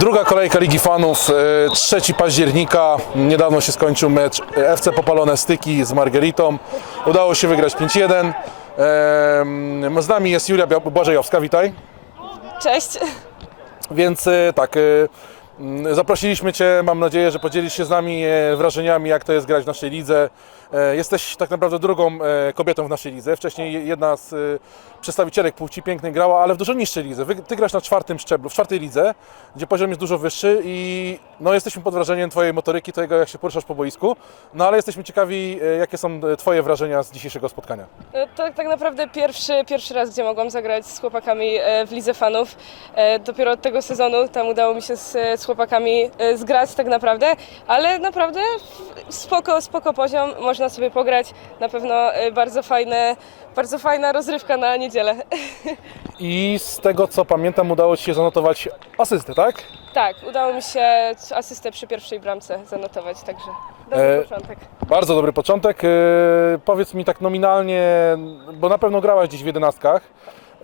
Druga kolejka Ligi Fanów, e, 3 października. Niedawno się skończył mecz FC Popalone Styki z Margeritą. Udało się wygrać 5-1. Em, Z nami jest Julia Błażejowska, witaj. Cześć. Więc e, tak, e, zaprosiliśmy Cię, mam nadzieję, że podzielisz się z nami e, wrażeniami, jak to jest grać w naszej lidze. E, Jesteś tak naprawdę drugą e, kobietą w naszej lidze. Wcześniej jedna z przedstawicielek płci pięknej grała, ale w dużo niższej lidze. Ty grasz na czwartym szczeblu, w czwartej lidze, gdzie poziom jest dużo wyższy i no, jesteśmy pod wrażeniem Twojej motoryki, tego jak się poruszasz po boisku. No ale jesteśmy ciekawi, jakie są Twoje wrażenia z dzisiejszego spotkania. To tak naprawdę pierwszy, pierwszy raz, gdzie mogłam zagrać z chłopakami w Lidze Fanów. Dopiero od tego sezonu tam udało mi się z, z chłopakami e, zgrać tak naprawdę, ale naprawdę spoko, spoko poziom, można sobie pograć. Na pewno e, bardzo fajne, bardzo fajna rozrywka na niedzielę. I z tego co pamiętam, udało Ci się zanotować asystę, tak? Tak, udało mi się asystę przy pierwszej bramce zanotować, także dobry E, początek. Bardzo dobry początek. E, Powiedz mi tak nominalnie, bo na pewno grałaś gdzieś w jedenastkach.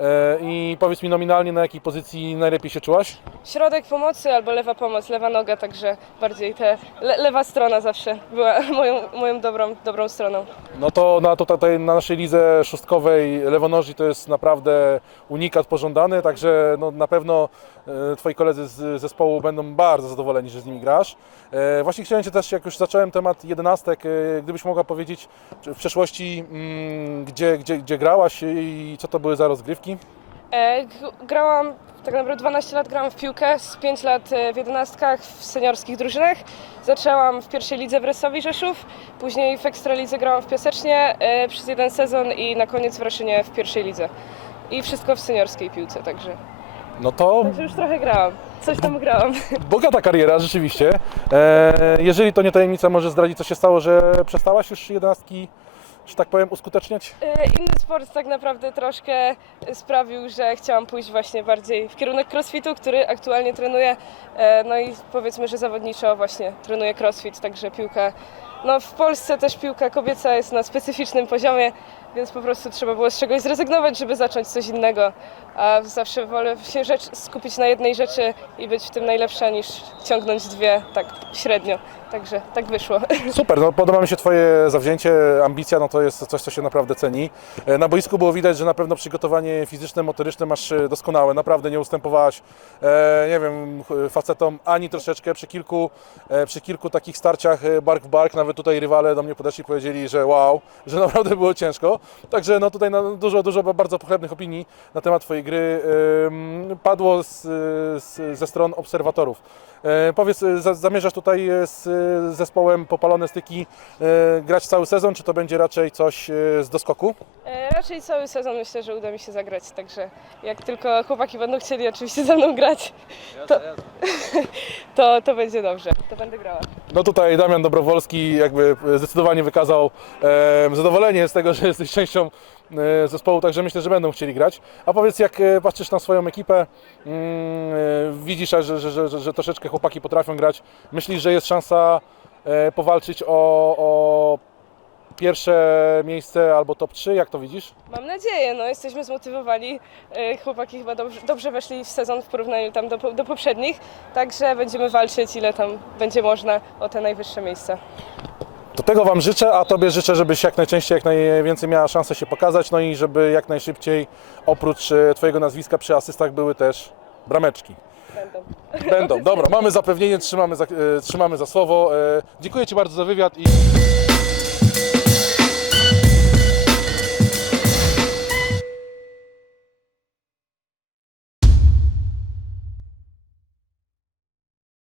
E, I powiedz mi nominalnie, na jakiej pozycji najlepiej się czułaś? Środek pomocy albo lewa pomoc, lewa noga, także bardziej te le, lewa strona zawsze była moją, moją dobrą, dobrą stroną. No to na, to tutaj na naszej lidze szóstkowej lewonożni to jest naprawdę unikat pożądany, także no, na pewno e, Twoi koledzy z zespołu będą bardzo zadowoleni, że z nimi grasz. E, Właśnie chciałem Cię też, jak już zacząłem temat jedenastek, e, gdybyś mogła powiedzieć w przeszłości, mm, gdzie, gdzie, gdzie grałaś i co to były za rozgrywki? E, g- grałam, tak naprawdę 12 lat grałam w piłkę, z 5 lat e, w jedenastkach w seniorskich drużynach. Zaczęłam w pierwszej lidze w Resowi Rzeszów, później w Ekstralidze grałam w Piasecznie e, przez jeden sezon i na koniec w Raszynie w pierwszej lidze. I wszystko w seniorskiej piłce, także, No to także już trochę grałam, coś tam grałam. Bogata kariera, rzeczywiście. E, jeżeli to nie tajemnica, może zdradzić, co się stało, że przestałaś już jedenastki, że tak powiem, uskuteczniać? E, Inny sport tak naprawdę troszkę sprawił, że chciałam pójść właśnie bardziej w kierunek crossfitu, który aktualnie trenuję. E, No i powiedzmy, że zawodniczo właśnie trenuję crossfit, także piłka. No w Polsce też piłka kobieca jest na specyficznym poziomie, więc po prostu trzeba było z czegoś zrezygnować, żeby zacząć coś innego. A zawsze wolę się rzecz, skupić na jednej rzeczy i być w tym najlepsza niż ciągnąć dwie tak średnio. Także tak wyszło. Super, no podoba mi się Twoje zawzięcie, ambicja, no to jest coś, co się naprawdę ceni. E, Na boisku było widać, że na pewno przygotowanie fizyczne, motoryczne masz e, doskonałe, naprawdę nie ustępowałaś, e, nie wiem, facetom ani troszeczkę. Przy kilku, przy kilku takich starciach bark w bark, nawet tutaj rywale do mnie podeszli i powiedzieli, że wow, że naprawdę było ciężko. Także no tutaj no, dużo, dużo bardzo pochlebnych opinii na temat Twojej gry padło z, z, ze stron obserwatorów. Powiedz, za- zamierzasz tutaj e, z zespołem Popalone Styki e, grać cały sezon, czy to będzie raczej coś e, z doskoku? E, Raczej cały sezon myślę, że uda mi się zagrać, także jak tylko chłopaki będą chcieli oczywiście ze mną grać, to, to, to będzie dobrze, to będę grała. No tutaj Damian Dobrowolski jakby zdecydowanie wykazał e, zadowolenie z tego, że jesteś częścią zespołu, także myślę, że będą chcieli grać. A powiedz, jak e, patrzysz na swoją ekipę, mm, e, widzisz, że, że, że, że, troszeczkę chłopaki potrafią grać, myślisz, że jest szansa e, powalczyć o, o pierwsze miejsce albo top 3, jak to widzisz? Mam nadzieję, no jesteśmy zmotywowani, E, chłopaki chyba dobrze, dobrze weszli w sezon w porównaniu tam do, do poprzednich, także będziemy walczyć ile tam będzie można o te najwyższe miejsca. Do tego Wam życzę, a Tobie życzę, żebyś jak najczęściej, jak najwięcej miała szansę się pokazać, no i żeby jak najszybciej oprócz e, Twojego nazwiska przy asystach były też brameczki. Będą. Będą, dobra, mamy zapewnienie, trzymamy za, e, trzymamy za słowo. E, Dziękuję Ci bardzo za wywiad i